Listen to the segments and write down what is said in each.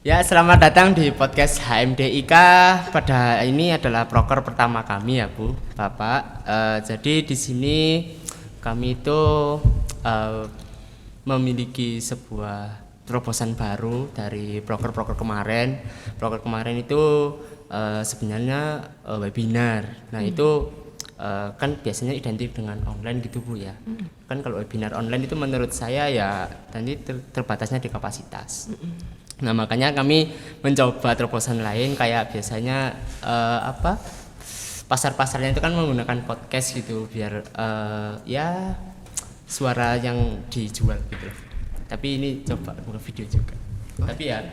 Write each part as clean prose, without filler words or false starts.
Ya, selamat datang di podcast HMDIK. Pada ini adalah proker pertama kami ya, Bu, Bapak. Jadi di sini kami itu eh, memiliki sebuah terobosan baru dari proker-proker kemarin. Proker kemarin itu sebenarnya webinar. Nah, itu kan biasanya identik dengan online gitu, Bu ya. Kan kalau webinar online itu menurut saya ya nanti terbatasnya di kapasitas. Nah, makanya kami mencoba terobosan lain kayak biasanya pasar-pasarnya itu kan menggunakan podcast gitu biar ya suara yang dijual gitu. Tapi ini coba buka video juga. Tapi ya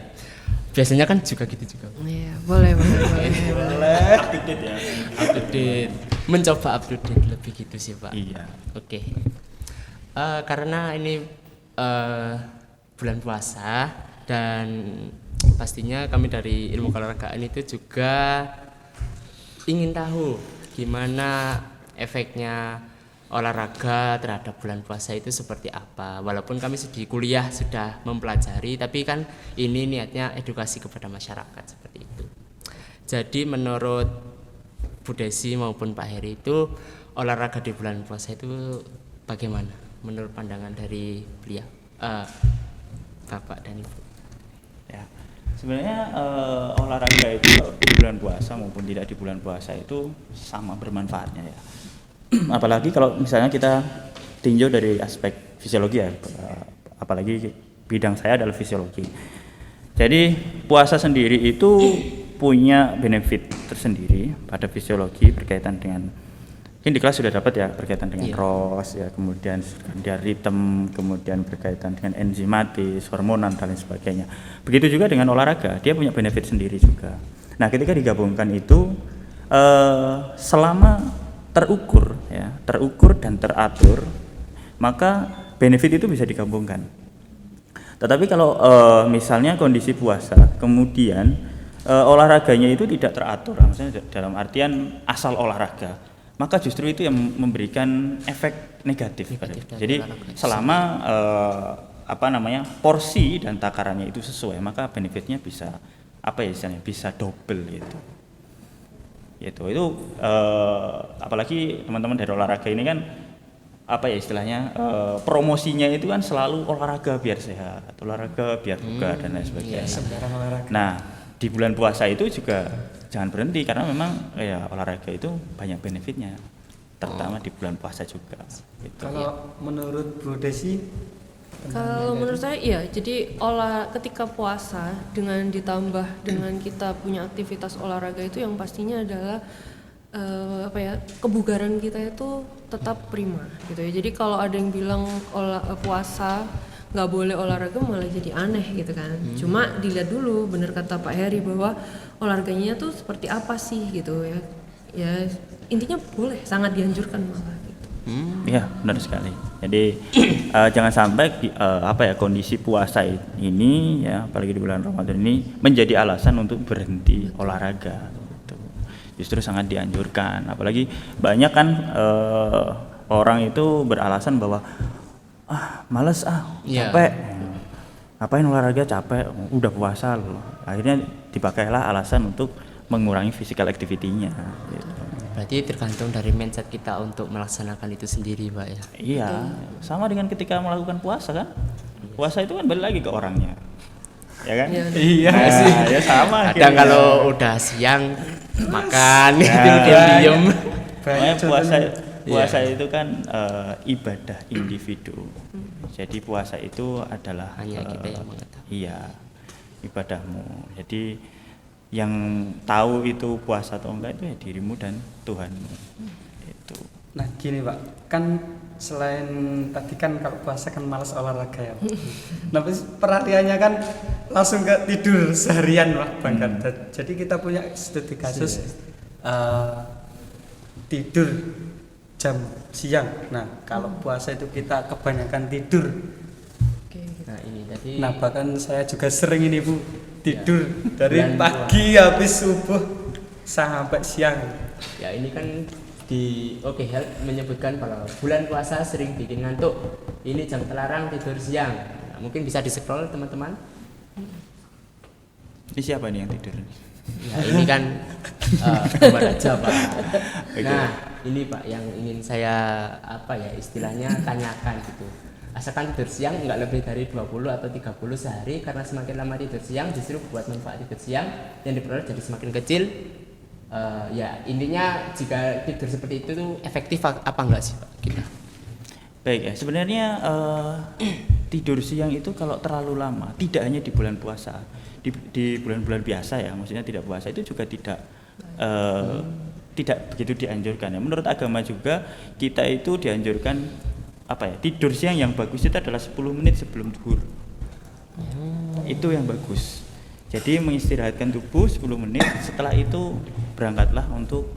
biasanya kan juga gitu juga. Iya, boleh. Up to date ya. Up to date. Mencoba up to date lebih gitu sih, Pak. Iya. Oke. Karena ini bulan puasa dan pastinya kami dari ilmu keolahragaan itu juga ingin tahu gimana efeknya olahraga terhadap bulan puasa itu seperti apa. Walaupun kami di kuliah sudah mempelajari, tapi kan ini niatnya edukasi kepada masyarakat seperti itu. Jadi menurut Bu Desi maupun Pak Heri itu olahraga di bulan puasa itu bagaimana? Menurut pandangan dari beliau, Bapak dan Ibu. Ya. Sebenarnya olahraga itu di bulan puasa maupun tidak di bulan puasa itu sama bermanfaatnya ya. Apalagi kalau misalnya kita tinjau dari aspek fisiologi ya, apalagi bidang saya adalah fisiologi. Jadi puasa sendiri itu punya benefit tersendiri pada fisiologi berkaitan dengan, ini di kelas sudah dapat ya, berkaitan dengan ROS ya, kemudian dia ritme, kemudian berkaitan dengan enzimatis, hormonan dan lain sebagainya. Begitu juga dengan olahraga, dia punya benefit sendiri juga. Nah, ketika digabungkan itu selama terukur dan teratur, maka benefit itu bisa digabungkan. Tetapi kalau misalnya kondisi puasa, kemudian olahraganya itu tidak teratur, maksudnya dalam artian asal olahraga, maka justru itu yang memberikan efek negatif. Jadi selama porsi dan takarannya itu sesuai, maka benefitnya bisa bisa double gitu. Itu apalagi teman-teman dari olahraga ini kan promosinya itu kan selalu olahraga biar sehat, olahraga biar bugar dan lain sebagainya. Nah, di bulan puasa itu juga jangan berhenti karena memang ya olahraga itu banyak benefitnya, terutama di bulan puasa juga. Gitu. Kalau menurut Bu Desi? Kalau menurut saya iya, jadi ketika puasa dengan ditambah dengan kita punya aktivitas olahraga itu yang pastinya adalah kebugaran kita itu tetap prima gitu ya. Jadi kalau ada yang bilang puasa nggak boleh olahraga malah jadi aneh gitu kan. Cuma dilihat dulu, bener kata Pak Heri bahwa olahraganya tuh seperti apa sih gitu ya. Ya intinya boleh, sangat dianjurkan malah gitu. Iya, benar sekali. Jadi jangan sampai kondisi puasa ini ya, apalagi di bulan Ramadan ini menjadi alasan untuk berhenti olahraga. Gitu. Justru sangat dianjurkan. Apalagi banyak kan orang itu beralasan bahwa males capek. Ngapain olahraga, capek, udah puasa loh. Akhirnya dipakailah alasan untuk mengurangi physical activity-nya gitu. Berarti tergantung dari mindset kita untuk melaksanakan itu sendiri, Pak ya. Iya, sama dengan ketika melakukan puasa kan. Puasa itu kan balik lagi ke orangnya. Ya kan? Iya sih. Ya sama. Kadang kalau udah siang makan gitu diam-diam. Puasa itu kan ibadah individu. Jadi puasa itu adalah hanya kita yang mengetahui. Iya, ibadahmu. Jadi yang tahu itu puasa atau enggak itu ya dirimu dan Tuhanmu. Itu. Nah gini Pak, kan selain tadi kan kalau puasa kan malas olahraga ya. Nah perhatiannya kan langsung ke tidur seharian lah Bang. Jadi kita punya studi kasus tidur jam siang. Nah kalau puasa itu kita kebanyakan tidur. Nah ini tadi. Nah bahkan saya juga sering ini Bu tidur dari pagi habis subuh sampai siang. Ya ini kan di Health menyebutkan kalau bulan puasa sering bikin ngantuk. Ini jam terlarang tidur siang. Nah, mungkin bisa di scroll teman-teman. Ini siapa nih yang tidur? Ya ini kan gambar aja Pak. Nah ini Pak yang ingin saya istilahnya tanyakan gitu. Asalkan tidur siang nggak lebih dari 20 atau 30 sehari, karena semakin lama tidur siang justru buat manfaat tidur siang yang diperoleh jadi semakin kecil. Ya intinya jika tidur seperti itu tuh efektif apa enggak sih Pak kita? Baik ya, sebenarnya tidur siang itu kalau terlalu lama, tidak hanya di bulan puasa, di bulan-bulan biasa ya, maksudnya tidak puasa itu juga tidak begitu dianjurkan ya. Menurut agama juga kita itu dianjurkan tidur siang yang bagus itu adalah 10 menit sebelum zuhur. Itu yang bagus. Jadi mengistirahatkan tubuh 10 menit, setelah itu berangkatlah untuk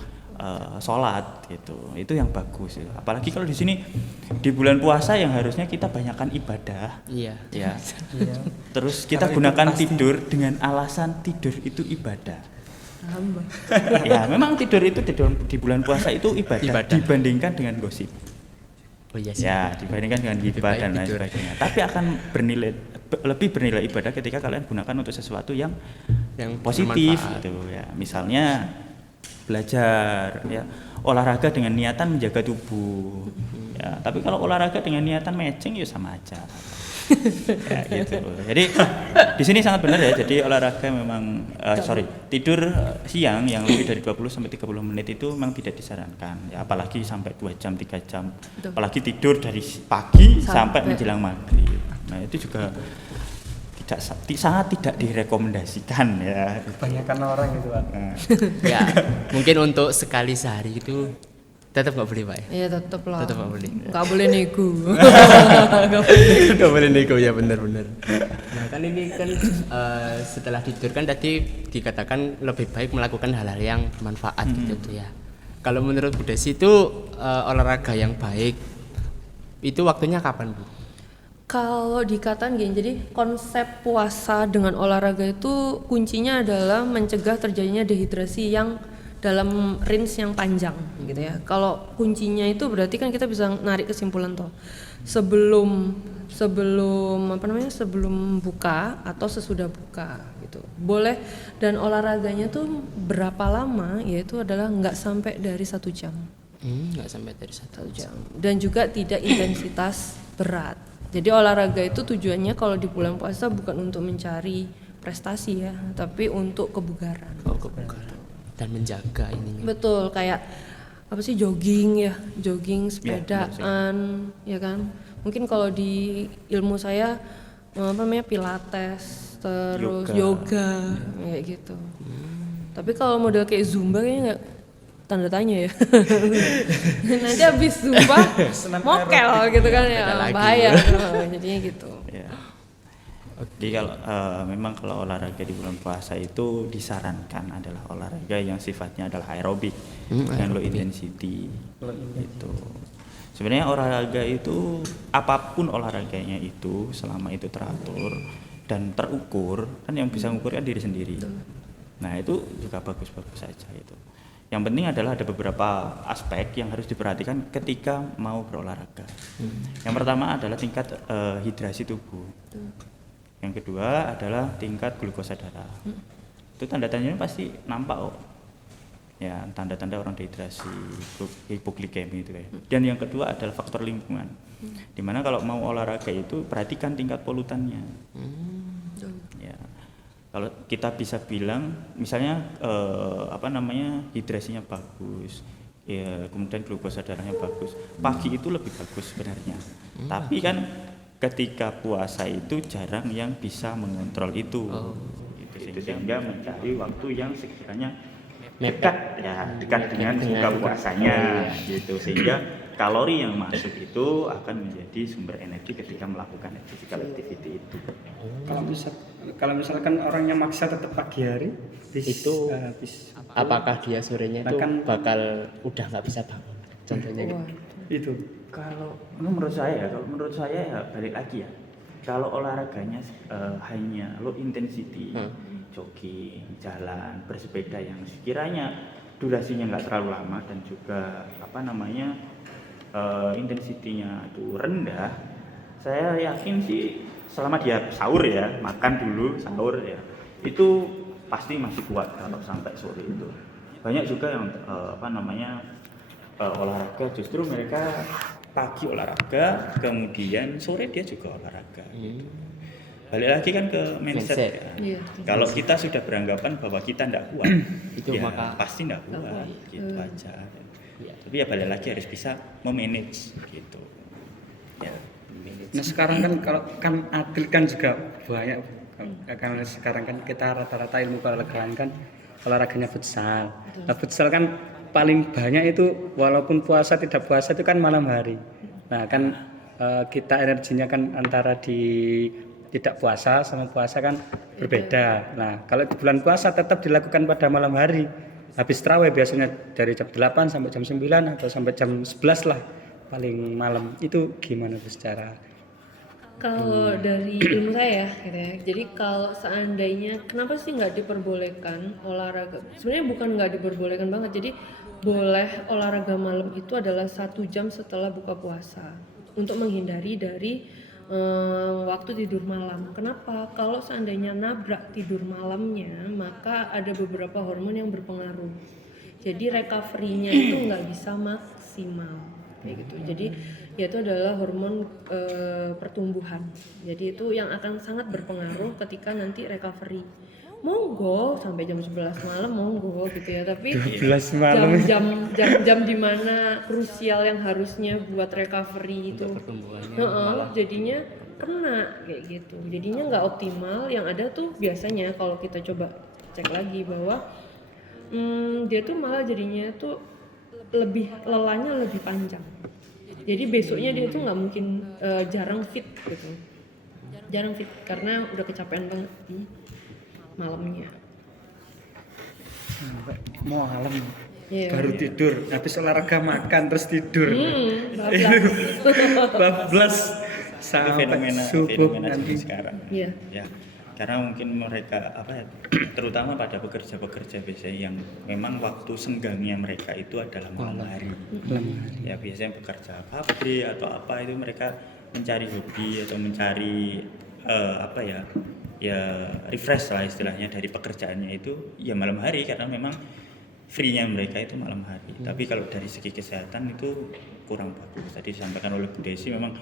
sholat gitu. Itu yang bagus. Apalagi kalau di sini di bulan puasa yang harusnya kita banyakkan ibadah. Iya. Ya. Terus kita gunakan tidur dengan alasan tidur itu ibadah. Ya, memang tidur itu di bulan puasa itu ibadah. Dibandingkan dengan gosip. Oh iya sih. Ya, dibandingkan dengan gibah dan lain sebagainya. Tapi akan lebih bernilai ibadah ketika kalian gunakan untuk sesuatu yang positif gitu ya. Misalnya belajar ya, olahraga dengan niatan menjaga tubuh. Ya, tapi kalau olahraga dengan niatan matching ya sama aja. Ya gitu. Jadi di sini sangat benar ya. Jadi olahraga memang tidur siang yang lebih dari 20 sampai 30 menit itu memang tidak disarankan. Ya apalagi sampai 2 jam, 3 jam. Betul. Apalagi tidur dari pagi sampai menjelang maghrib. Nah, itu juga sangat tidak direkomendasikan ya. Kebanyakan orang gitu Pak. Nah, Ya mungkin untuk sekali sehari itu tetap nggak boleh Pak ya? Iya tetap lah. Tetap nggak boleh. Nggak boleh nego. Gak boleh nego ya, benar-benar. Nah kan ini kan setelah tidur kan tadi dikatakan lebih baik melakukan hal-hal yang bermanfaat gitu tuh ya. Kalau menurut Bu Desi itu olahraga yang baik itu waktunya kapan Bu? Kalau dikatakan gini, jadi konsep puasa dengan olahraga itu kuncinya adalah mencegah terjadinya dehidrasi yang dalam range yang panjang gitu ya. Kalau kuncinya itu berarti kan kita bisa narik kesimpulan toh. Sebelum buka atau sesudah buka gitu. Boleh, dan olahraganya tuh berapa lama, yaitu adalah nggak sampai dari 1 jam. Nggak sampai dari 1 jam. Dan juga tidak intensitas berat. Jadi olahraga itu tujuannya kalau di bulan puasa bukan untuk mencari prestasi ya, tapi untuk kebugaran. Oh, kebugaran dan menjaga ininya. Betul, kayak jogging, sepedaan, ya kan. Mungkin kalau di ilmu saya pilates, terus yoga kayak gitu. Tapi kalau model kayak zumba kayaknya nggak, tanda tanya ya. Nanti habis zumba mokel gitu kan ya, bahaya. Jadinya gitu. ya. Jadi kalau memang kalau olahraga di bulan puasa itu disarankan adalah olahraga yang sifatnya adalah aerobik dengan low intensity. Itu sebenarnya olahraga itu apapun olahraganya itu selama itu teratur dan terukur, kan yang bisa mengukur kan diri sendiri. Nah itu juga bagus-bagus saja itu. Yang penting adalah ada beberapa aspek yang harus diperhatikan ketika mau berolahraga. Yang pertama adalah tingkat hidrasi tubuh. Yang kedua adalah tingkat glukosa darah. Itu tanda-tandanya pasti nampak ya, tanda-tanda orang dehidrasi, hipoglikemi itu ya. Dan yang kedua adalah faktor lingkungan. Dimana kalau mau olahraga itu perhatikan tingkat polutannya. Ya. Kalau kita bisa bilang misalnya hidrasinya bagus, ya, kemudian glukosa darahnya bagus, pagi itu lebih bagus sebenarnya. Tapi kan ketika puasa itu jarang yang bisa mengontrol itu. Gitu, sehingga mencari waktu yang sekiranya dekat dengan buka puasanya gitu, sehingga kalori yang masuk itu akan menjadi sumber energi ketika melakukan physical activity itu. Kalau misalkan orangnya maksa tetap pagi hari, apakah dia sorenya itu bakal udah nggak bisa bangun? Contohnya gitu. Itu. Kalau menurut saya ya balik lagi ya. Kalau olahraganya hanya low intensity, jogging, jalan, bersepeda yang sekiranya durasinya nggak terlalu lama dan juga intensitinya itu rendah, saya yakin sih selama dia sahur ya, makan dulu sahur ya, itu pasti masih kuat kalau sampai sore itu. Banyak juga yang olahraga justru mereka pagi olahraga, kemudian sore dia juga olahraga. Balik lagi kan ke mindset ya. Iya. Kalau kita sudah beranggapan bahwa kita tidak kuat, Itu ya maka pasti tidak kuat, gitu aja. Tapi ya balik lagi harus bisa memanage gitu. Ya, manage. Nah sekarang kan kalau kan atlet kan juga banyak, karena sekarang kan kita rata-rata ilmu keolahragaan kan olahraganya futsal. Nah futsal kan paling banyak itu walaupun puasa tidak puasa itu kan malam hari. Nah kan kita energinya kan antara di tidak puasa sama puasa kan berbeda. Nah kalau di bulan puasa tetap dilakukan pada malam hari. Habis tarawih biasanya dari jam 8 sampai jam 9 atau sampai jam 11 lah paling malam. Itu gimana Bu secara Kalau dari ilmu saya gitu ya, jadi kalau seandainya kenapa sih nggak diperbolehkan olahraga? Sebenarnya bukan nggak diperbolehkan banget, jadi boleh olahraga malam itu adalah 1 jam setelah buka puasa untuk menghindari dari waktu tidur malam. Kenapa? Kalau seandainya nabrak tidur malamnya, maka ada beberapa hormon yang berpengaruh. Jadi recovery-nya itu nggak bisa maksimal kayak gitu. Jadi yaitu adalah hormon pertumbuhan. Jadi itu yang akan sangat berpengaruh ketika nanti recovery. Monggo sampai jam 11 malam monggo gitu ya, tapi 12 malam jam di mana krusial yang harusnya buat recovery itu jadinya kena kayak gitu. Jadinya nggak optimal. Yang ada tuh biasanya kalau kita coba cek lagi bahwa dia tuh malah jadinya tuh lebih lelahnya lebih panjang. Jadi besoknya dia tuh nggak mungkin jarang fit gitu, jarang fit karena udah kecapean banget di malamnya. mau malam Iya, baru tidur, habis olahraga makan terus tidur. bablas. Bablas Itu sampai fenomena subuh zaman nanti. sekarang. Iya. Ya, karena mungkin mereka terutama pada pekerja-pekerja biasanya yang memang waktu senggangnya mereka itu adalah malam hari. Ya biasanya bekerja pabrik atau apa itu mereka mencari hobi atau mencari ya refresh lah istilahnya dari pekerjaannya itu ya malam hari karena memang free-nya mereka itu malam hari. Tapi kalau dari segi kesehatan itu kurang bagus. Tadi disampaikan oleh Bu Desi memang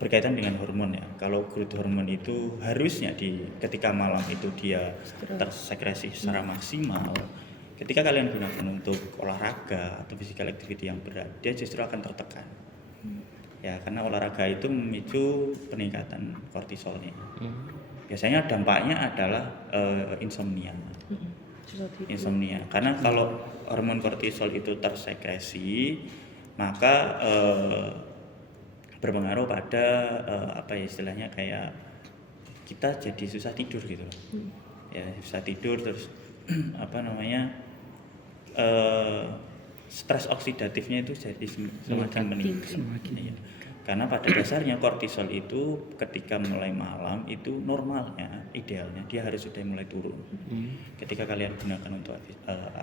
berkaitan dengan hormon ya. Kalau growth hormon itu harusnya ketika malam itu dia tersekresi secara maksimal. Ketika kalian gunakan untuk olahraga atau physical activity yang berat, dia justru akan tertekan. Ya, karena olahraga itu memicu peningkatan kortisolnya. Biasanya dampaknya adalah insomnia. Insomnia. Karena kalau hormon kortisol itu tersekresi, maka berpengaruh pada istilahnya kayak kita jadi susah tidur gitu loh. Ya, susah tidur terus stres oksidatifnya itu jadi semakin meningkat. Ya. Karena pada dasarnya kortisol itu ketika mulai malam itu normalnya, idealnya dia harus sudah mulai turun. Ketika kalian gunakan untuk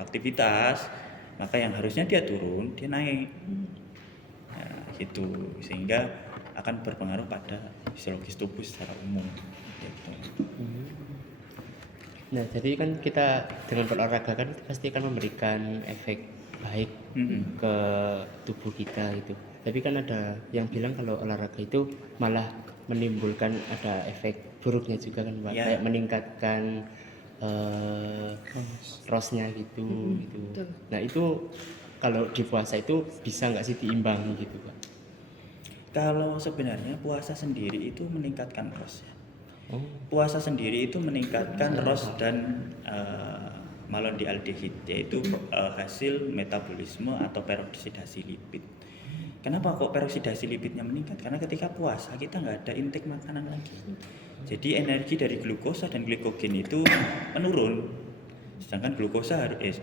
aktivitas, maka yang harusnya dia turun, dia naik. Ya, gitu. Sehingga akan berpengaruh pada fisiologis tubuh secara umum. Gitu. Nah, jadi kan kita dengan berolahraga kan itu pasti akan memberikan efek baik ke tubuh kita itu. Tapi kan ada yang bilang kalau olahraga itu malah menimbulkan ada efek buruknya juga kan Pak, kayak meningkatkan rosnya gitu. Betul. Nah itu kalau di puasa itu bisa nggak sih diimbangi gitu Pak? Kalau sebenarnya puasa sendiri itu meningkatkan ROS ya. Puasa sendiri itu meningkatkan ROS dan malondialdehid, yaitu hasil metabolisme atau peroksidasi lipid. Kenapa kok peroksidasi lipidnya meningkat? Karena ketika puasa kita nggak ada intake makanan lagi. Jadi energi dari glukosa dan glikogen itu menurun. Sedangkan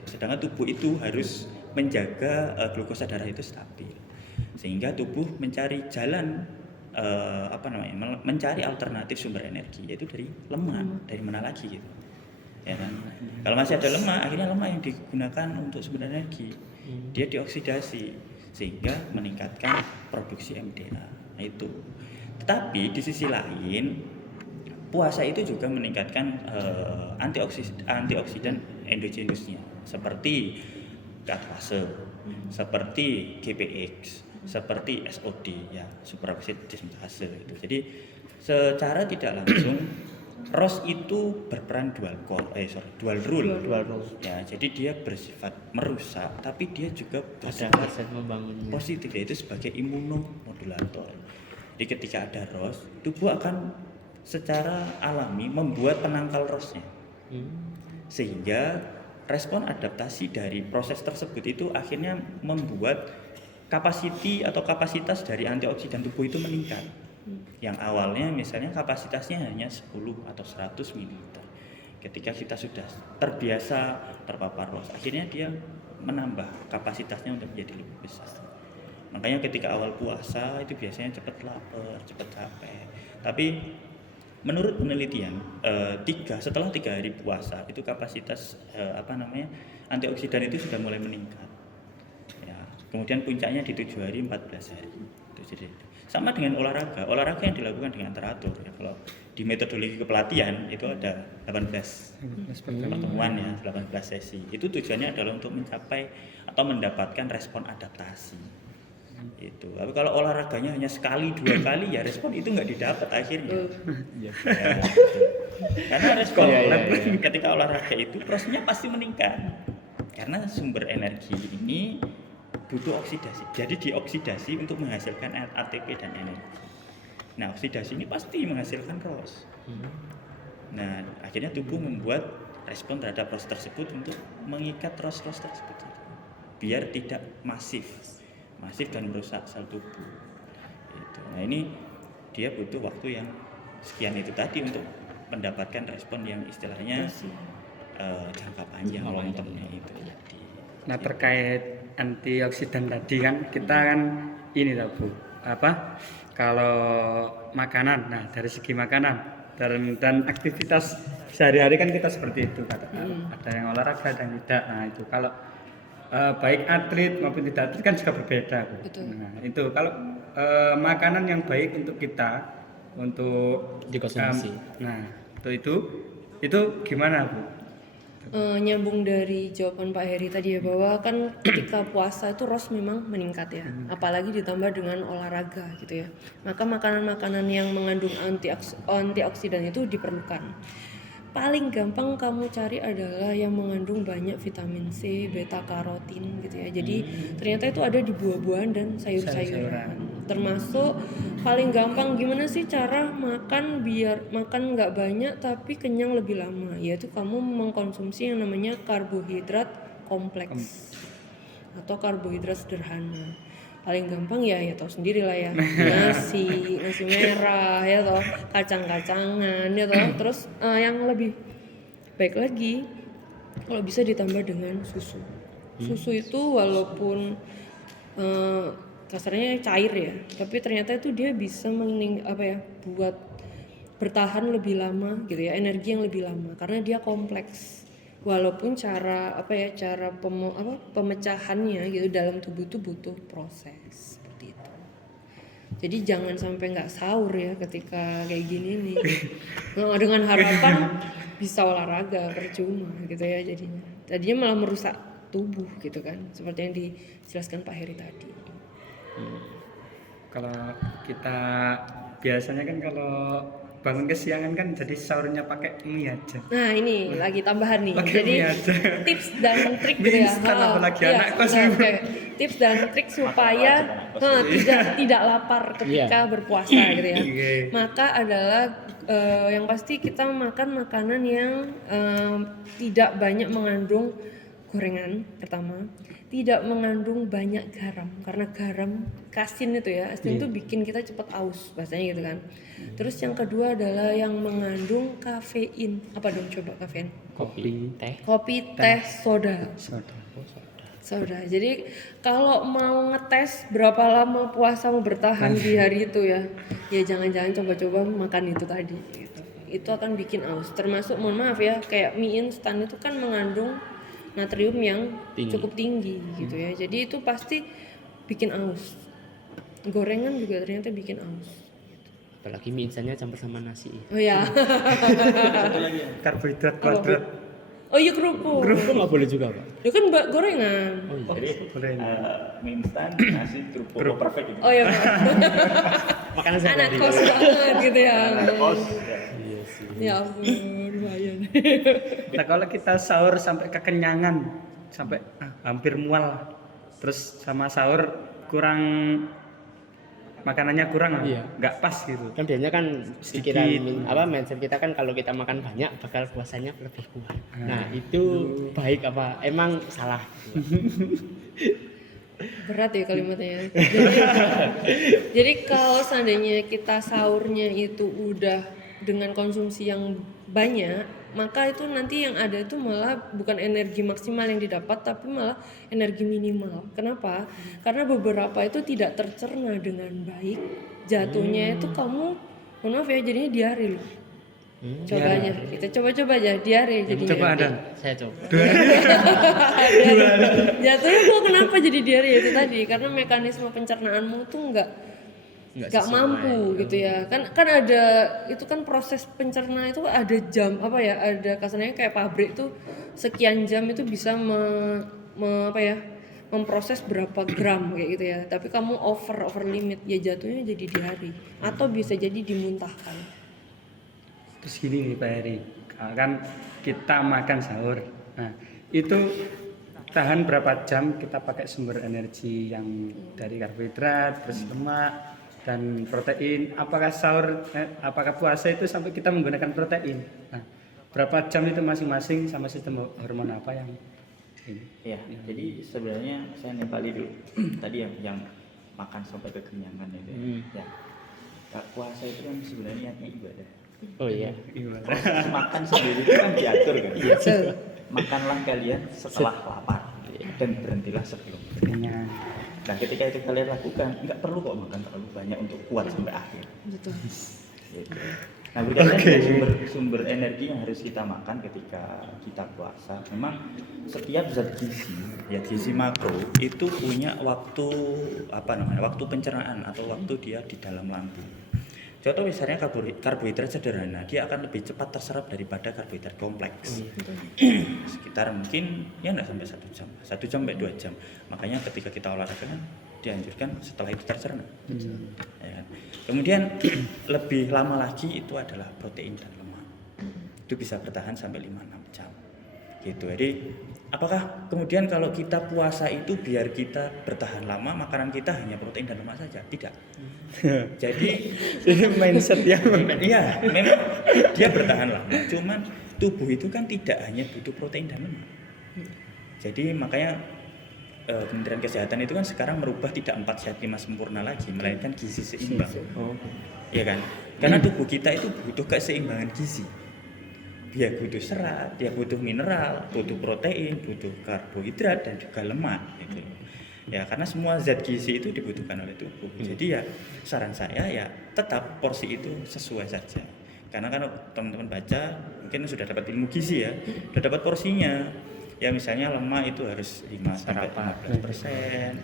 sedangkan tubuh itu harus menjaga glukosa darah itu stabil. Sehingga tubuh mencari jalan mencari alternatif sumber energi, yaitu dari lemak. Dari mana lagi gitu. Ya kan? Kalau masih ada lemak, akhirnya lemak yang digunakan untuk sumber energi dia dioksidasi sehingga meningkatkan produksi MDA. Nah, itu. Tetapi di sisi lain puasa itu juga meningkatkan antioksidan endogenusnya seperti latase, seperti GPX, seperti SOD ya, superoksid dismutase itu. Jadi secara tidak langsung ROS itu berperan dual rule. Ya, jadi dia bersifat merusak tapi dia juga Ada bersifat aset membangunnya. positif, yaitu sebagai imunomodulator. Jadi ketika ada ROS, tubuh akan secara alami membuat penangkal ROS-nya. Sehingga respon adaptasi dari proses tersebut itu akhirnya membuat kapasitas dari antioksidan tubuh itu meningkat. Yang awalnya misalnya kapasitasnya hanya 10 atau 100 ml. Ketika kita sudah terbiasa terpapar ROS, akhirnya dia menambah kapasitasnya untuk menjadi lebih besar. Makanya ketika awal puasa itu biasanya cepat lapar, cepat capek. Tapi menurut penelitian, setelah 3 hari puasa itu kapasitas antioksidan itu sudah mulai meningkat. Ya, kemudian puncaknya di 7 hari, 14 hari. Itu jadi sama dengan olahraga yang dilakukan dengan teratur. Ya, kalau di metodologi kepelatihan itu ada 18 pertemuan ya, 18 sesi. Itu tujuannya adalah untuk mencapai atau mendapatkan respon adaptasi. Itu. Tapi kalau olahraganya hanya sekali 2 kali ya respon itu nggak didapat akhirnya. Ya, gitu. Karena respon ketika olahraga itu prosesnya pasti meningkat. Karena sumber energi ini butuh oksidasi. Jadi dioksidasi untuk menghasilkan ATP dan energi. Nah, oksidasi ini pasti menghasilkan ROS. Nah, akhirnya tubuh membuat respon terhadap ROS tersebut untuk mengikat ROS tersebut biar tidak masif dan merusak sel tubuh. Itu. Nah, ini dia butuh waktu yang sekian itu tadi untuk mendapatkan respon yang istilahnya jangka panjang long termnya itu tadi. Nah, terkait antioksidan tadi kan kita kan ini tahu Bu, kalau makanan, nah dari segi makanan dan aktivitas sehari-hari kan kita seperti itu katakan. Ada yang olahraga dan tidak. Nah, itu kalau baik atlet maupun tidak atlet kan juga berbeda Bu. Betul. Nah, itu kalau makanan yang baik untuk kita untuk Dikonsumsi. nah, itu gimana Bu? Nyambung dari jawaban Pak Heri tadi ya, bahwa kan ketika puasa itu ROS memang meningkat ya, apalagi ditambah dengan olahraga gitu ya, maka makanan-makanan yang mengandung antioksidan itu diperlukan. Paling gampang kamu cari adalah yang mengandung banyak vitamin C, beta karotin gitu ya. Jadi ternyata itu ada di buah-buahan dan sayur-sayuran. Termasuk paling gampang gimana sih cara makan biar makan nggak banyak tapi kenyang lebih lama, yaitu kamu mengkonsumsi yang namanya karbohidrat kompleks atau karbohidrat sederhana. Paling gampang ya tahu sendiri lah ya, nasi merah ya toh, kacang-kacangan ya toh. Terus yang lebih baik lagi kalau bisa ditambah dengan susu. Susu itu walaupun kasarnya cair ya, tapi ternyata itu dia bisa buat bertahan lebih lama gitu ya, energi yang lebih lama karena dia kompleks. Walaupun cara pemecahannya gitu dalam tubuh itu butuh proses seperti itu. Jadi jangan sampai nggak sahur ya ketika kayak gini nih. Nah, dengan harapan bisa olahraga percuma gitu ya jadinya malah merusak tubuh gitu kan, seperti yang dijelaskan Pak Heri tadi. Kalau kita biasanya kan kalau bangun kesiangan kan jadi sahurnya pakai mie aja. Nah ini lagi tambahan nih, Pakai jadi mie aja. tips dan trik gitu ya. Instan apalagi anak kos. oke. Tips dan trik supaya tidak lapar ketika berpuasa gitu ya. Maka adalah yang pasti kita makan makanan yang tidak banyak mengandung gorengan pertama, tidak mengandung banyak garam karena garam kasin itu ya, asin itu bikin kita cepat aus bahasanya gitu kan. Terus yang kedua adalah yang mengandung kafein. Apa dong coba kafein? Kopi, teh, soda. Jadi kalau mau ngetes berapa lama puasa mau bertahan di hari itu ya jangan-jangan coba-coba makan itu tadi gitu. Itu akan bikin aus. Termasuk mohon maaf ya, kayak mie instan itu kan mengandung natrium yang cukup tinggi gitu ya. Jadi itu pasti bikin aus. Gorengan juga ternyata bikin aus. apalagi mie instannya campur sama nasi. Oh ya. Karbohidrat Apa, Bu? kuadrat. Oh iya kerupuk. Kerupuk nggak boleh juga pak? Ya kan gorengan. Oh iya. Jadi boleh. mie instan, nasi, kerupuk, oh, perfect itu. Oh iya. Makanan Anak sehari-hari. kos banget gitu ya. Anak kos. Ya. Iya sih. Ya ampun, lumayan. Nah kalau kita sahur sampai kekenyangan, sampai hampir mual, terus sama sahur kurang makanannya kurang, Iya. nggak pas gitu. Kan biasanya kan Sedikit. pikiran mindset kita kan kalau kita makan banyak bakal puasanya lebih kuat. Nah itu baik apa emang salah? Berat ya kalimatnya. Jadi kalau seandainya kita sahurnya itu udah dengan konsumsi yang banyak, maka itu nanti yang ada itu malah bukan energi maksimal yang didapat, tapi malah energi minimal. Kenapa? Karena beberapa itu tidak tercerna dengan baik. Jatuhnya itu kamu, mohon maaf ya, jadinya diare loh. Coba aja, kita coba-coba aja diare jadinya. Coba ada. Saya coba. Jatuhnya gua kenapa jadi diare itu tadi? Karena mekanisme pencernaanmu tuh nggak sesuai. mampu gitu ya. Kan ada itu kan proses pencerna itu ada jam apa ya? Ada kasarnya kayak pabrik tuh sekian jam itu bisa apa ya? Memproses berapa gram kayak gitu ya. Tapi kamu over limit ya jatuhnya jadi diare atau bisa jadi dimuntahkan. Terus gini nih Pak Heri, kan kita makan sahur, nah itu tahan berapa jam kita pakai sumber energi yang dari karbohidrat, terus lemak dan protein. Apakah apakah puasa itu sampai kita menggunakan protein? Nah, berapa jam itu masing-masing sama sistem hormon apa yang ini? Ya, jadi sebenarnya saya nempeli dulu tadi yang makan sampai kekenyangan itu. Ya. Puasa itu kan sebenarnya ibadah. Oh iya. Proses makan sendiri itu kan diatur kan. Iya. Makanlah kalian setelah lapar dan berhentilah sebelum kenyang. Nah ketika itu kalian lakukan, nggak perlu kok makan terlalu banyak untuk kuat sampai akhir. Betul. Gitu. Nah berkaitan dengan sumber energi yang harus kita makan ketika kita puasa, memang setiap zat gizi, ya gizi makro itu punya waktu waktu pencernaan atau waktu dia di dalam lambung. Contoh misalnya karbohidrat sederhana, dia akan lebih cepat terserap daripada karbohidrat kompleks. Sekitar mungkin ya nggak sampai 1 jam, 1 jam sampai 2 jam. Makanya ketika kita olahraga kan dianjurkan setelah itu tercerna. Ya kan? Kemudian lebih lama lagi itu adalah protein dan lemak. Itu bisa bertahan sampai 5-6 jam. Gitu. Jadi apakah kemudian kalau kita puasa itu biar kita bertahan lama makanan kita hanya protein dan lemak saja? Tidak. Jadi Ini mindset yang iya, memang dia bertahan lama. Cuman tubuh itu kan tidak hanya butuh protein dan lemak. Jadi makanya Kementerian Kesehatan itu kan sekarang merubah tidak 4 sehat 5 sempurna lagi, melainkan gizi seimbang. Iya kan? Karena tubuh kita itu butuh keseimbangan gizi. Dia butuh serat, dia butuh mineral, butuh protein, butuh karbohidrat dan juga lemak gitu. Ya karena semua zat gizi itu dibutuhkan oleh tubuh. Jadi ya saran saya ya tetap porsi itu sesuai saja. Karena kan teman-teman baca mungkin sudah dapat ilmu gizi ya, sudah dapat porsinya. Ya misalnya lemak itu harus 5-15%,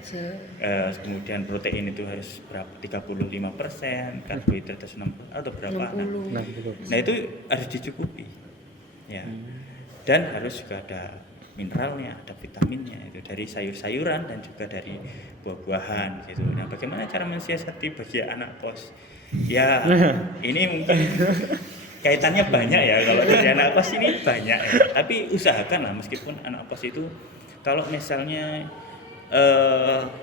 kemudian protein itu harus berapa 35%, karbohidrat harus 60 atau berapa. Nah itu harus dicukupi. Ya. Dan harus juga ada mineralnya, ada vitaminnya itu dari sayur-sayuran dan juga dari buah-buahan gitu. Nah, bagaimana cara mensiasati bagi anak kos? Ya, ini mungkin kaitannya banyak ya kalau dari anak kos ini banyak ya. Tapi usahakan lah meskipun anak kos itu kalau misalnya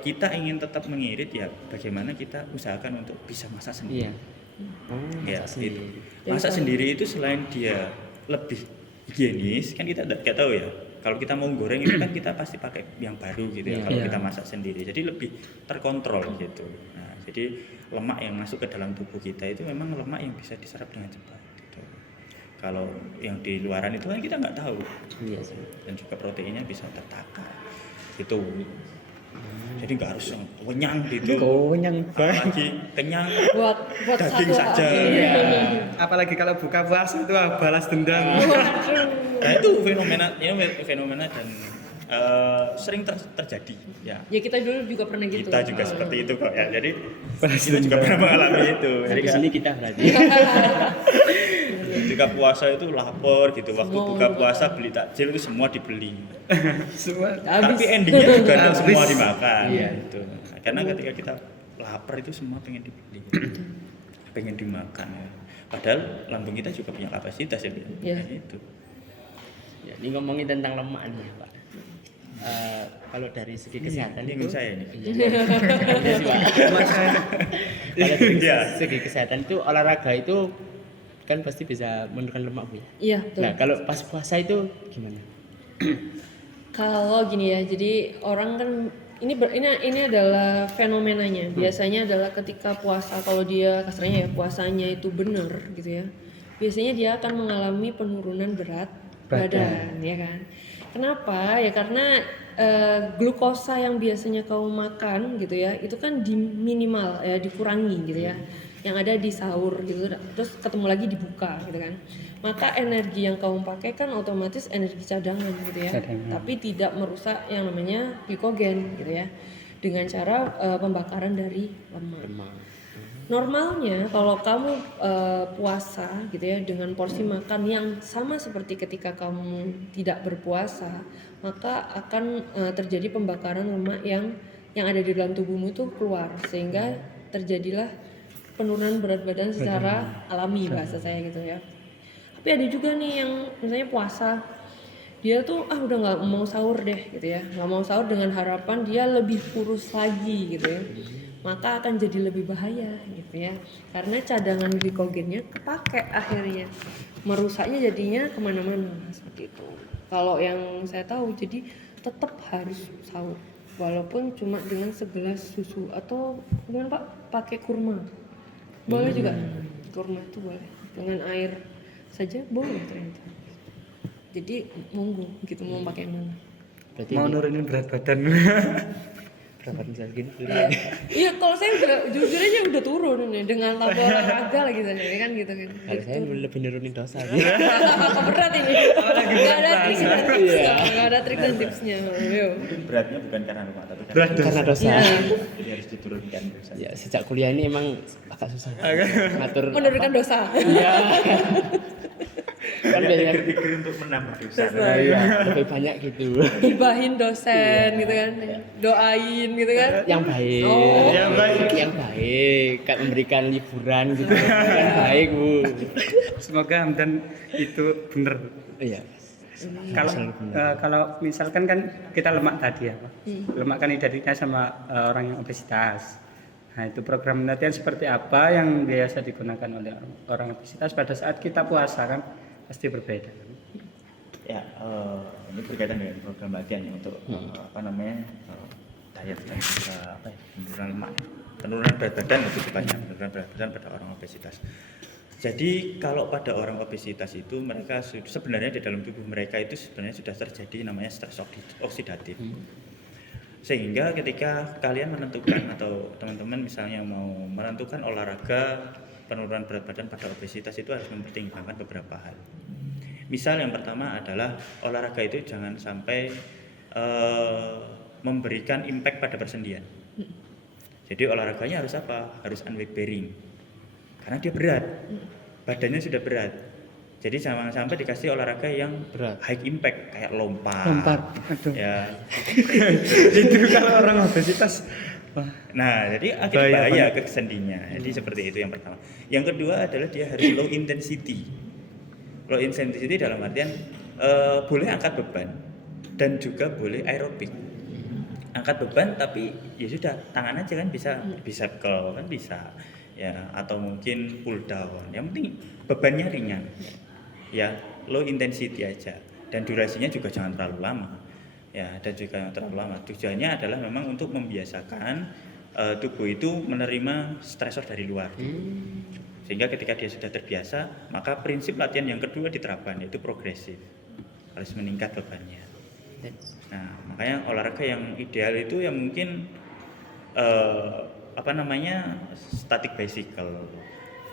kita ingin tetap mengirit ya bagaimana kita usahakan untuk bisa masak sendiri. Iya. Ya, itu. Masak sendiri itu selain dia lebih higienis kan kita nggak tahu ya. Kalau kita mau goreng itu kan kita pasti pakai yang baru gitu ya. Kalau kita masak sendiri, jadi lebih terkontrol gitu. Nah, jadi lemak yang masuk ke dalam tubuh kita itu memang lemak yang bisa diserap dengan cepat. Gitu. Kalau yang di luaran itu kan kita nggak tahu. Iya sih. Dan juga proteinnya bisa tertakar. Gitu. Jadi nggak harus yang kenyang gitu. kenyang banget. Apalagi kenyang buat daging satu saja. hari. Apalagi kalau buka puasa itu balas dendam. Nah itu fenomena dan sering terjadi ya. Ya kita dulu juga pernah gitu. Kita juga seperti itu kok ya. Jadi kita juga pernah mengalami itu. Jadi Dari sini kita berarti. ketika puasa itu lapor gitu. Waktu Semua buka buka. puasa beli takjil itu semua dibeli. Semua Tapi endingnya juga Habis. semua dimakan Iya. ya itu. Karena ketika kita lapar itu semua pengen dibeli. Pengen dimakan ya. Padahal lambung kita juga punya kapasitas ya. Iya. Kayak gitu. Ya, ini ngomongin tentang lemak nih, Pak. Kalau dari segi kesehatan Ini itu saya ini. Iya sih, Pak. Kalau dari Iya. segi kesehatan itu olahraga itu kan pasti bisa menurunkan lemak, Bu ya. Iya, betul. Nah, kalau pas puasa itu gimana? Kalau gini ya, jadi orang kan ini adalah fenomenanya. Biasanya adalah ketika puasa, kalau dia kasarnya ya puasanya itu benar gitu ya. Biasanya dia akan mengalami penurunan berat badan, ya kan. Kenapa? Ya karena glukosa yang biasanya kamu makan gitu ya, itu kan minimal ya, dikurangi gitu ya. Yang ada di sahur gitu, terus ketemu lagi dibuka gitu kan. Maka energi yang kamu pakai kan otomatis energi cadangan gitu ya. Tapi tidak merusak yang namanya glikogen gitu ya. Dengan cara pembakaran dari lemak. Normalnya kalau kamu puasa gitu ya dengan porsi makan yang sama seperti ketika kamu tidak berpuasa, maka akan terjadi pembakaran lemak yang ada di dalam tubuhmu itu keluar, sehingga terjadilah penurunan berat badan secara alami bahasa saya gitu ya. Tapi ada juga nih yang misalnya puasa, dia tuh udah nggak mau sahur deh gitu ya, nggak mau sahur dengan harapan dia lebih kurus lagi gitu ya, maka akan jadi lebih bahaya gitu ya, karena cadangan glikogennya kepake akhirnya, merusaknya jadinya kemana-mana seperti itu. Kalau yang saya tahu jadi tetap harus sahur walaupun cuma dengan segelas susu atau dengan pakai kurma boleh juga, kurma itu boleh dengan air saja boleh ternyata. Jadi monggo gitu mau pakai mana. Berarti mau ini nurunin berat badan. berapa misal gini? Iya, kalau saya jujur aja udah turun nih dengan tambah olahraga lagi gitu kan gitu kan. Kalau saya lebih nurunin dosa. Berat ini. Gak ada trik dan tips, gak ada trik dan tipsnya. Ayo. Mungkin beratnya bukan karena lemak tapi Berat Karena dosa. jadi harus diturunkan. Ya, sejak kuliah ini emang agak susah ngatur Menurunkan dosa. Iya. Kan biasanya Berpikir untuk menambah dosa. iya, lebih banyak gitu. Gibahin dosen gitu kan. Doain gitu kan. Yang baik. Oh. Yang baik. Kayak memberikan liburan gitu. Yang baik, Bu. Semoga dan itu bener. Iya. Kalau misalkan kan kita lemak tadi ya, Pak. Lemak kan identiknya sama orang yang obesitas. Nah, itu program latihan seperti apa yang biasa digunakan oleh orang obesitas pada saat kita puasa kan pasti berbeda. Ya, ini berkaitan dengan program latihan ya untuk diet dan juga penurunan lemak, penurunan berat badan lebih tepatnya, penurunan berat badan pada orang obesitas. Jadi kalau pada orang obesitas itu mereka sebenarnya di dalam tubuh mereka itu sebenarnya sudah terjadi namanya stres oksidatif. Sehingga ketika kalian menentukan atau teman-teman misalnya mau menentukan olahraga penurunan berat badan pada obesitas itu harus mempertimbangkan beberapa hal. Misal yang pertama adalah olahraga itu jangan sampai memberikan impact pada persendian. Jadi olahraganya harus apa? Harus unweight bearing. Karena dia berat. Badannya sudah berat. Jadi jangan sampai dikasih olahraga yang Berat. high impact kayak lompat. Aduh. Ya. Itu kalau orang obesitas. Wah, Nah, jadi akhirnya Bahaya bahaya ke sendinya. Jadi seperti itu yang pertama. Yang kedua adalah dia harus low intensity. Low intensity dalam artian boleh angkat beban dan juga boleh aerobik. Angkat beban tapi ya sudah tangan aja kan bisa curl kan bisa. Ya, atau mungkin pull down. Yang penting bebannya ringan. Ya, low intensity aja. Dan durasinya juga jangan terlalu lama. Ya, dan juga yang terlalu lama. Tujuannya adalah memang untuk membiasakan tubuh itu menerima stresor dari luar. Sehingga ketika dia sudah terbiasa, maka prinsip latihan yang kedua diterapkan yaitu progresif. Harus meningkat bebannya. Nah, makanya olahraga yang ideal itu yang mungkin static bicycle,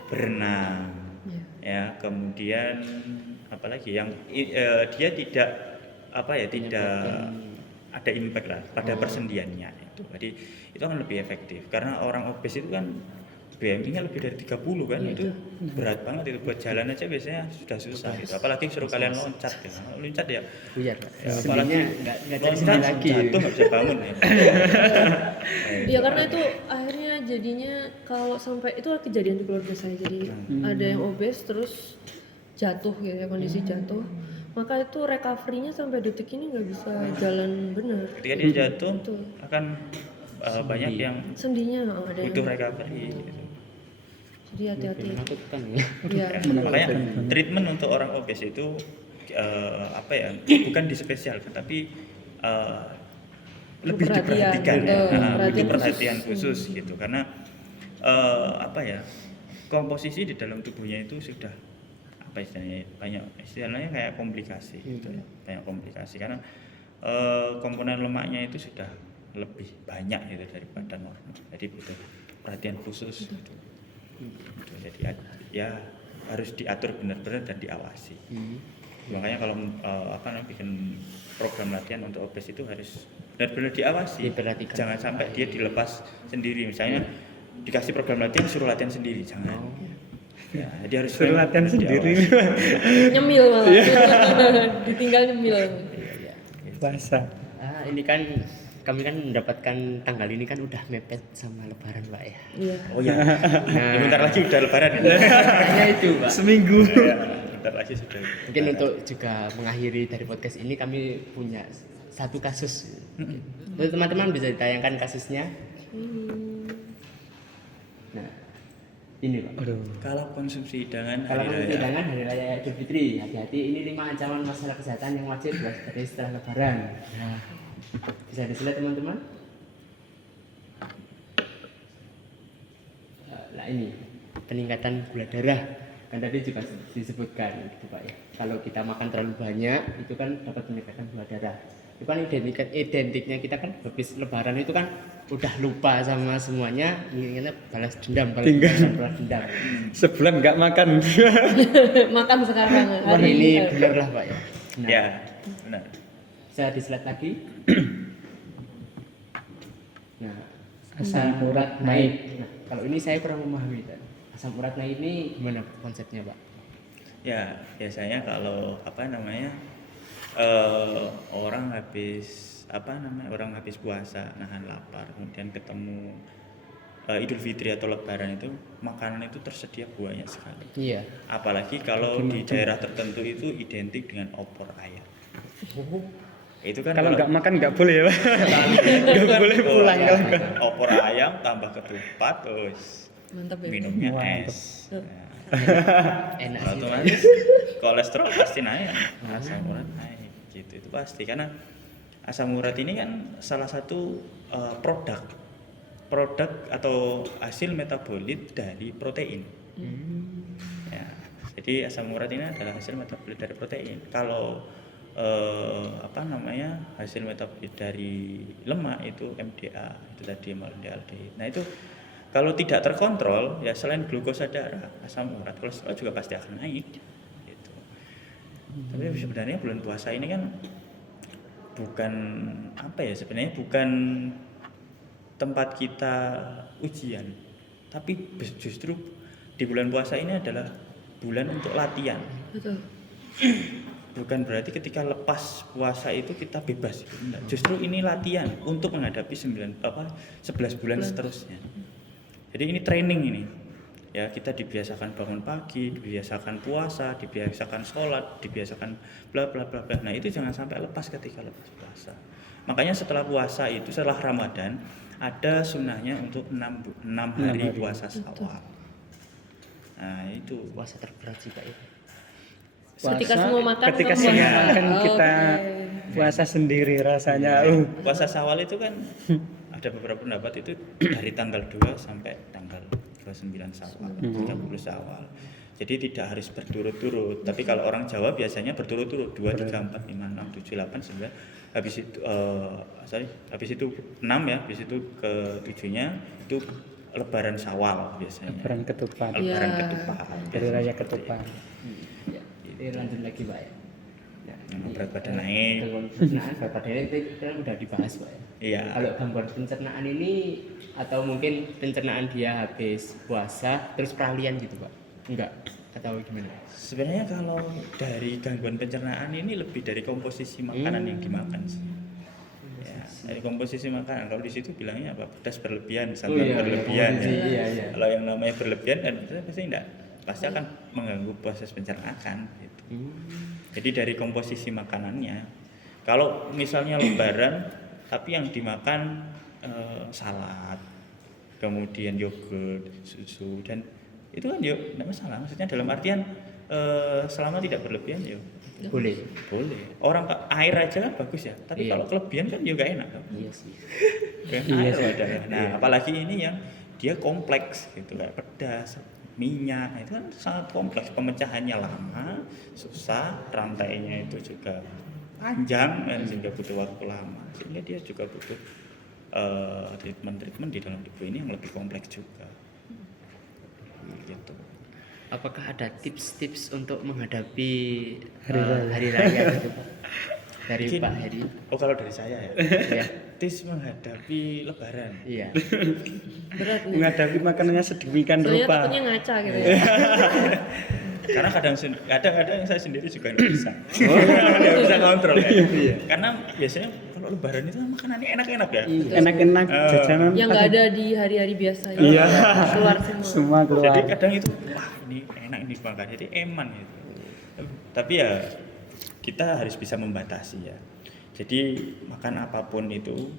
berenang, ya, kemudian apalagi yang dia tidak ada impact lah pada persendiannya itu. Jadi itu akan lebih efektif karena orang obes itu kan BMI-nya lebih dari 30 kan, itu berat banget itu buat jalan aja biasanya sudah susah gitu. Apalagi suruh kalian loncat ya. Loncat ya. Buyar. Ya, Apalagi nggak cari sendi loncat lagi. jatuh nggak bisa bangun ya. Ya karena itu akhirnya jadinya kalau sampai itu kejadian di keluarga saya, jadi ada yang obes terus jatuh gitu ya, kondisi jatuh, maka itu recovery-nya sampai detik ini nggak bisa jalan benar. Ketika dia jatuh Betul. akan banyak yang Sendinya ada yang butuh recovery gitu. jadi hati-hati. Menakutkan ya. Ya. Makanya treatment untuk orang obes itu apa ya, bukan dispesialkan tapi lebih Perhatian, diperhatikan ya. betul. Nah, Perhatian butuh perhatian khusus. khusus gitu karena apa ya, komposisi di dalam tubuhnya itu sudah apa istilahnya kayak komplikasi gitu ya, banyak komplikasi karena komponen lemaknya itu sudah lebih banyak gitu daripada normal, jadi butuh perhatian khusus gitu. Gitu. Jadi ya harus diatur benar-benar dan diawasi. Makanya kalau bikin program latihan untuk obes itu harus benar-benar diawasi. Diperhatikan. Jangan sampai dia dilepas sendiri. Misalnya dikasih program latihan suruh latihan sendiri, jangan. Ya, jadi harus Suruh latihan sendiri. Nyemil malah. Ditinggal nyemil. Puasa. Ini kan kami kan mendapatkan tanggal ini kan udah mepet sama Lebaran Pak ya. Iya. Oh ya. Ya, bentar lagi udah lebaran. Makanya itu Pak. Seminggu. Ya, bentar lagi sudah. Mungkin untuk juga mengakhiri dari podcast ini kami punya satu kasus. Jadi teman-teman bisa ditayangkan kasusnya. Nah, ini Pak. Kalau konsumsi hidangan Kalau hari konsumsi raya. hidangan hari raya Idul Fitri, hati-hati ini 5 ancaman masalah kesehatan yang wajib diwaspadai setelah Lebaran. Nah, bisa dilihat teman-teman. Nah ini peningkatan gula darah kan tadi juga disebutkan gitu Pak ya. Kalau kita makan terlalu banyak itu kan dapat meningkatkan gula darah. Itu kan identiknya kita kan habis Lebaran itu kan udah lupa sama semuanya, inginnya balas dendam, balas dendam. Sebulan nggak makan. Makan sekarang Wah, hari ini benar lah Pak ya. Nah, Ya, benar. bisa di slide lagi. Nah, Asam urat naik. Nah, kalau ini saya kurang memahami. Asam urat naik ini gimana konsepnya Pak? Ya, biasanya kalau orang habis puasa nahan lapar, kemudian ketemu Idul Fitri atau Lebaran itu makanan itu tersedia banyak sekali. Iya. Apalagi kalau di daerah tertentu itu identik dengan opor ayam. Itu kan Kalau nggak makan nggak boleh ya, Pak. nggak boleh pulang kalau nggak. opor ayam tambah ketupat terus Mantap ya. minumnya Mantap. es. Nah, Enak sih Pak. otomatis kolesterol pasti naik, asam urat naik gitu, itu pasti karena asam urat ini kan salah satu produk atau hasil metabolit dari protein. Ya, jadi asam urat ini adalah hasil metabolit dari protein. Kalau hasil metabolit dari lemak itu MDA, itu tadi malondialdehyde. Nah itu kalau tidak terkontrol ya selain glukosa darah, asam urat, kolesterol juga pasti akan naik. Gitu. Tapi sebenarnya bulan puasa ini kan sebenarnya bukan tempat kita ujian, tapi justru di bulan puasa ini adalah bulan untuk latihan. Betul. Bukan berarti ketika lepas puasa itu kita bebas. Enggak. Justru ini latihan untuk menghadapi 11 bulan seterusnya. Jadi ini training ini. Ya, kita dibiasakan bangun pagi, dibiasakan puasa, dibiasakan sholat, dibiasakan bla bla bla bla. Nah, itu jangan sampai lepas ketika lepas puasa. Makanya setelah puasa itu, setelah Ramadan, ada sunnahnya untuk 6 hari puasa Syawal. Nah, itu Puasa terberat sih Pak ya. Ketika semua makan, ketika semua semua makan. makan kita Oke. puasa sendiri rasanya. puasa Syawal itu kan ada beberapa pendapat itu dari tanggal 2 sampai tanggal 29 Syawal, 30 Syawal. Jadi tidak harus berturut-turut. Tapi kalau orang Jawa biasanya berturut-turut 2, 3, 4, 5, 6, 7, 8, 9. Habis itu 6 ya, habis itu ke 7-nya itu Lebaran Syawal biasanya. Lebaran ketupat. Lebaran Iya. ketupat. Hari raya ketupat. Lanjut lagi Pak ya. Nah, berat badan naik. Gangguan pencernaan berat badan itu kan udah dibahas Pak ya. Iya. Kalau gangguan pencernaan ini atau mungkin pencernaan dia habis puasa terus peralihan gitu Pak? Enggak atau gimana? Sebenarnya kalau dari gangguan pencernaan ini lebih dari komposisi makanan yang dimakan sih. Ya, dari komposisi makanan. Kalau di situ bilangnya apa? Pedas berlebihan, santan berlebihan. Ya. Iya. Kalau yang namanya berlebihan kan pasti enggak, pasti akan mengganggu proses pencernaan gitu. Jadi dari komposisi makanannya. Kalau misalnya lebaran tapi yang dimakan salad, kemudian yogurt, susu dan itu kan yuk tidak masalah. Maksudnya dalam artian selama tidak berlebihan ya Boleh. Orang air aja kan bagus ya, tapi Iya. kalau kelebihan kan juga enak kan. Iya sih. Air padahal. Nah, apalagi ini yang dia kompleks gitu kayak pedas, minyak, itu kan sangat kompleks, pemecahannya lama, susah, rantainya itu juga panjang sehingga butuh waktu lama, sehingga dia juga butuh treatment di dalam tubuh ini yang lebih kompleks juga. Gitu. Apakah ada tips-tips untuk menghadapi hari raya gitu Pak? Dari Mungkin- Pak Heri. Oh kalau dari saya ya, Ya. tips menghadapi lebaran. Iya. Berat nih. Menghadapi makanannya sedemikian Soalnya rupa. takutnya ngaca gitu ya. Karena kadang-kadang saya sendiri juga nggak bisa, nggak bisa kontrol ya. Karena biasanya kalau lebaran itu makanannya enak-enak ya. Enak-enak jajanan. Yang nggak ada di hari-hari biasa ya. Iya. Keluar semua. Semua keluar. Jadi kadang itu wah ini enak ini makan, jadi eman gitu. Tapi ya kita harus bisa membatasi ya. Jadi makan apapun itu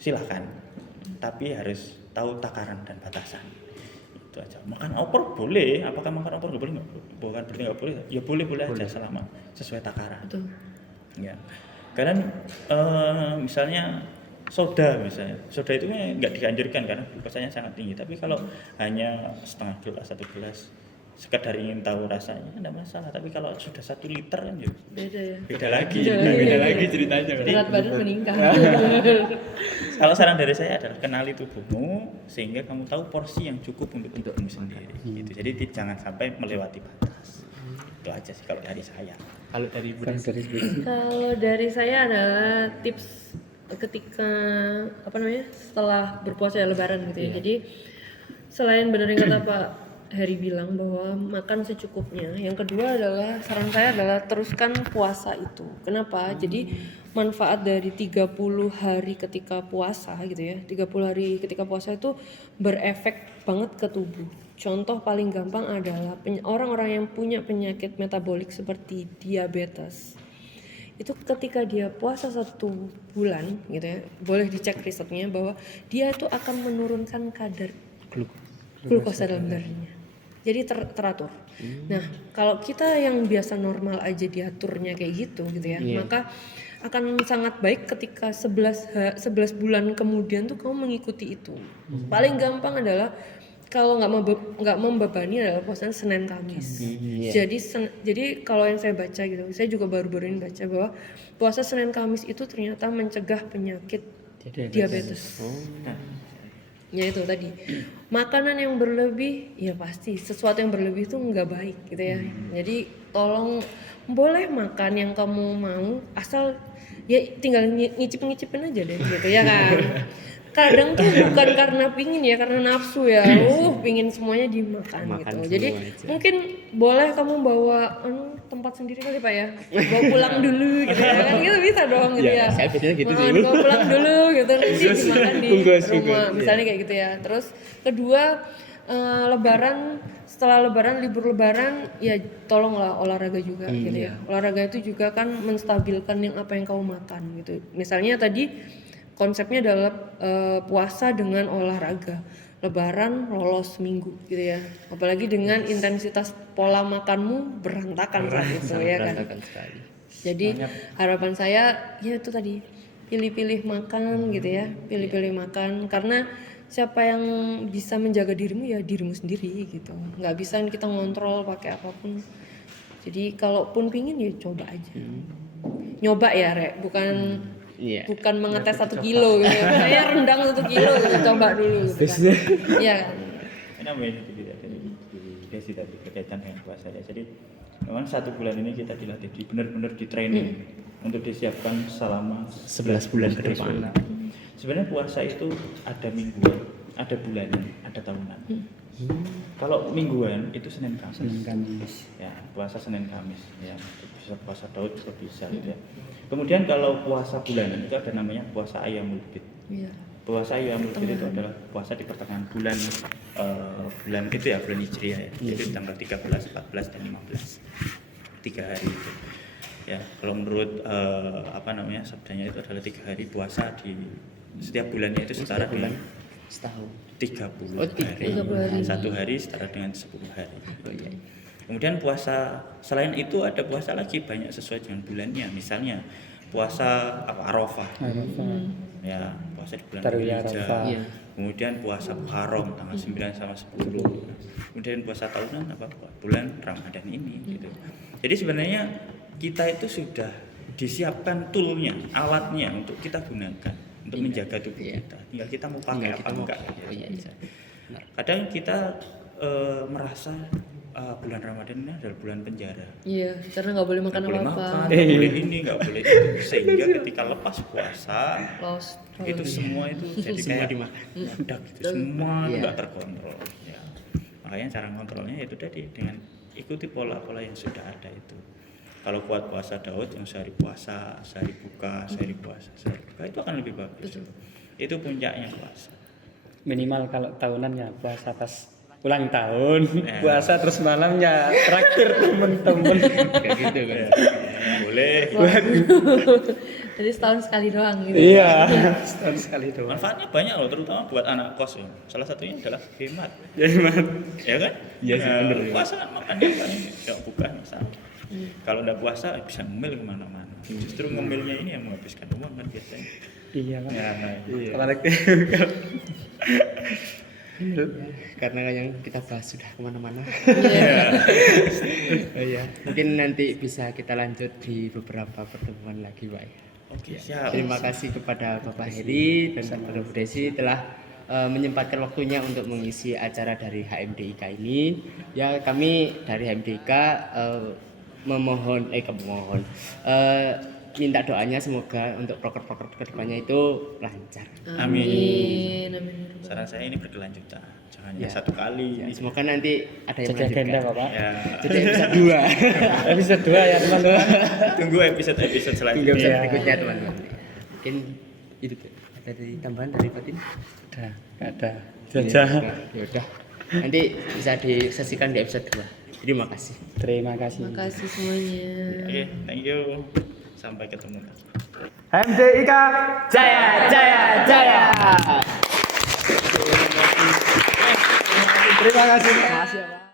silahkan, tapi harus tahu takaran dan batasan. Itu aja. Makan opor boleh, apakah makan opor nggak boleh? Bukan berarti nggak boleh, ya boleh aja selama sesuai takaran. Betul. Ya, karena misalnya soda itu nggak dianjurkan karena glukosanya sangat tinggi. Tapi kalau hanya setengah gelas, 1 gelas, sekedar ingin tahu rasanya tidak masalah. Tapi kalau sudah 1 liter kan ya Beda ya. beda lagi, Beda lagi ceritanya. Berat badan meningkat. Kalau saran dari saya adalah kenali tubuhmu sehingga kamu tahu porsi yang cukup untuk tubuhmu sendiri. Gitu. Jadi jangan sampai melewati batas. Itu aja sih kalau dari saya. Kalau dari Bu Kan Desi. dari segi- Kalau dari saya adalah tips ketika setelah berpuasa ya lebaran gitu ya. Jadi selain benar yang kata Pak Heri bilang bahwa makan secukupnya. Yang kedua adalah saran saya adalah teruskan puasa itu. Kenapa? Jadi manfaat dari 30 hari ketika puasa gitu ya. 30 hari ketika puasa itu berefek banget ke tubuh. Contoh paling gampang adalah orang-orang yang punya penyakit metabolik seperti diabetes. Itu ketika dia puasa 1 bulan gitu ya, boleh dicek risetnya bahwa dia itu akan menurunkan kadar glukosa dalam darahnya. Jadi teratur. Nah, kalau kita yang biasa normal aja diaturnya kayak gitu ya, maka akan sangat baik ketika 11 bulan kemudian tuh kamu mengikuti itu. Paling gampang adalah kalau nggak membebani adalah puasa Senin Kamis. Jadi kalau yang saya baca gitu, saya juga baru-baru ini baca bahwa puasa Senin Kamis itu ternyata mencegah penyakit diabetes. Ya itu tadi, makanan yang berlebih ya pasti sesuatu yang berlebih itu nggak baik gitu ya. Jadi tolong boleh makan yang kamu mau asal ya tinggal ngicip-ngicipin aja deh gitu ya kan. Kadang tuh bukan karena pingin ya, karena nafsu ya. Pingin semuanya dimakan Makan gitu. Jadi semua aja. mungkin boleh kamu bawa tempat sendiri kali Pak ya. Bawa pulang dulu gitu ya. Kan gitu bisa dong gitu ya. Saya biasanya gitu sih. Bawa pulang dulu gitu nanti dimakan di rumah. Misalnya kayak gitu ya. Terus kedua setelah lebaran, libur lebaran ya tolonglah olahraga juga gitu ya. Olahraga itu juga kan menstabilkan apa yang kamu makan gitu. Misalnya tadi konsepnya adalah puasa dengan olahraga. Lebaran lolos seminggu gitu ya. Apalagi dengan intensitas pola makanmu berantakan saat itu ya kan. Berantakan sekali. Jadi harapan saya ya itu tadi pilih-pilih makan gitu ya. Pilih-pilih makan karena siapa yang bisa menjaga dirimu ya dirimu sendiri gitu. Nggak bisa kita ngontrol pakai apapun. Jadi kalaupun pingin ya coba aja. Nyoba ya Rek, bukan mengetes 1 kilo gitu. Saya rendang 1 kilo gitu, coba dulu gitu kan. Iya kan. Ini namanya itu tidak dari Desi tadi berkaitan dengan puasa ya. Jadi Memang 1 bulan ini kita dilatih, benar-benar di training untuk disiapkan selama 11 bulan ke depan. Sebenarnya puasa itu ada mingguan, ada bulanan, ada tahunan. Kalau mingguan itu Senin Kamis. Senin Kamis. Ya, puasa Senin Kamis. Ya, bisa puasa Daud juga bisa gitu ya. Kemudian kalau puasa bulanan itu ada namanya puasa Ayyamul Bid. Iya. Puasa Ayyamul Bid itu adalah puasa di pertengahan bulan bulan itu ya, bulan Hijriah ya. Jadi tanggal 13, 14 dan 15. 3 hari itu. Ya, kalau menurut sabdanya itu adalah 3 hari puasa di setiap bulannya itu setara dengan setahun. 30 Oh, hari. 30 hari. 1 hari setara dengan 10 hari. Kemudian puasa selain itu ada puasa lagi banyak sesuai dengan bulannya. Misalnya puasa Arafah. Ya, puasa di bulan Tarwiyah Dzulhijjah. Arafah. Iya. Kemudian puasa Muharram tanggal 9 sama 10. Kemudian puasa tahunan bulan Ramadan ini gitu. Jadi sebenarnya kita itu sudah disiapkan toolnya, alatnya untuk kita gunakan untuk menjaga tubuh kita. Tinggal kita mau pakai apa enggak. Iya. Kadang kita merasa bulan Ramadan ini adalah bulan penjara. Iya, karena nggak boleh makan Nggak boleh apa-apa. makan, nggak boleh ini, nggak boleh itu. Sehingga ketika lepas puasa Lost. itu semua itu jadi Semua kayak dimakan. meledak gitu. Semua Iya. nggak terkontrol. Ya. Makanya cara kontrolnya itu tadi dengan ikuti pola-pola yang sudah ada itu. Kalau buat puasa Daud yang sehari puasa, sehari buka, sehari puasa, sehari buka itu akan lebih bagus. Itu puncaknya puasa. Minimal kalau tahunan ya puasa pas ulang tahun, Ya. puasa terus malamnya traktir temen-temen. Kayak gitu kan. Boleh. Jadi setahun sekali doang gitu. Iya, setahun sekali doang. Manfaatnya banyak loh, terutama buat anak kos ya. Salah satunya adalah hemat, ya kan? Iya sih, bener. Puasa kan makannya kan nggak buka misalnya. Kalau nggak puasa bisa ngemil kemana-mana. Justru ngemilnya ini yang menghabiskan uang kan biasanya. Iya, Pak. Ya, iya. Apalagi Karena yang kita bahas sudah kemana-mana. Iya. Iya. Mungkin nanti bisa kita lanjut di beberapa pertemuan lagi, Pak. Oke, siap. Terima kasih kepada Bapak Heri dan kepada Bu Desi telah menyempatkan waktunya untuk mengisi acara dari HMDIK ini. Ya, kami dari HMDIK minta doanya semoga untuk proker-proker kedepannya itu lancar. Amin. Amin. Saran saya ini berkelanjutan, jangan hanya Ya. 1 kali. Ya, semoga nanti ada yang jadi agenda, melanjutkan. Bapak. Ya, Jadi episode 2. Episode 2 ya, teman-teman. tunggu episode Tunggu selanjutnya. episode Iya. berikutnya, teman-teman. Mungkin itu tuh. Ada dari tambahan dari Fatin? Udah, nggak ada. Jajah. Ya udah. Nanti bisa disesikan di episode 2. Terima kasih. Terima kasih. Makasih semuanya. Oke, thank you. Sampai ketemu lagi. HMDIK Jaya, jaya, jaya. Terima kasih. Terima kasih, Pak.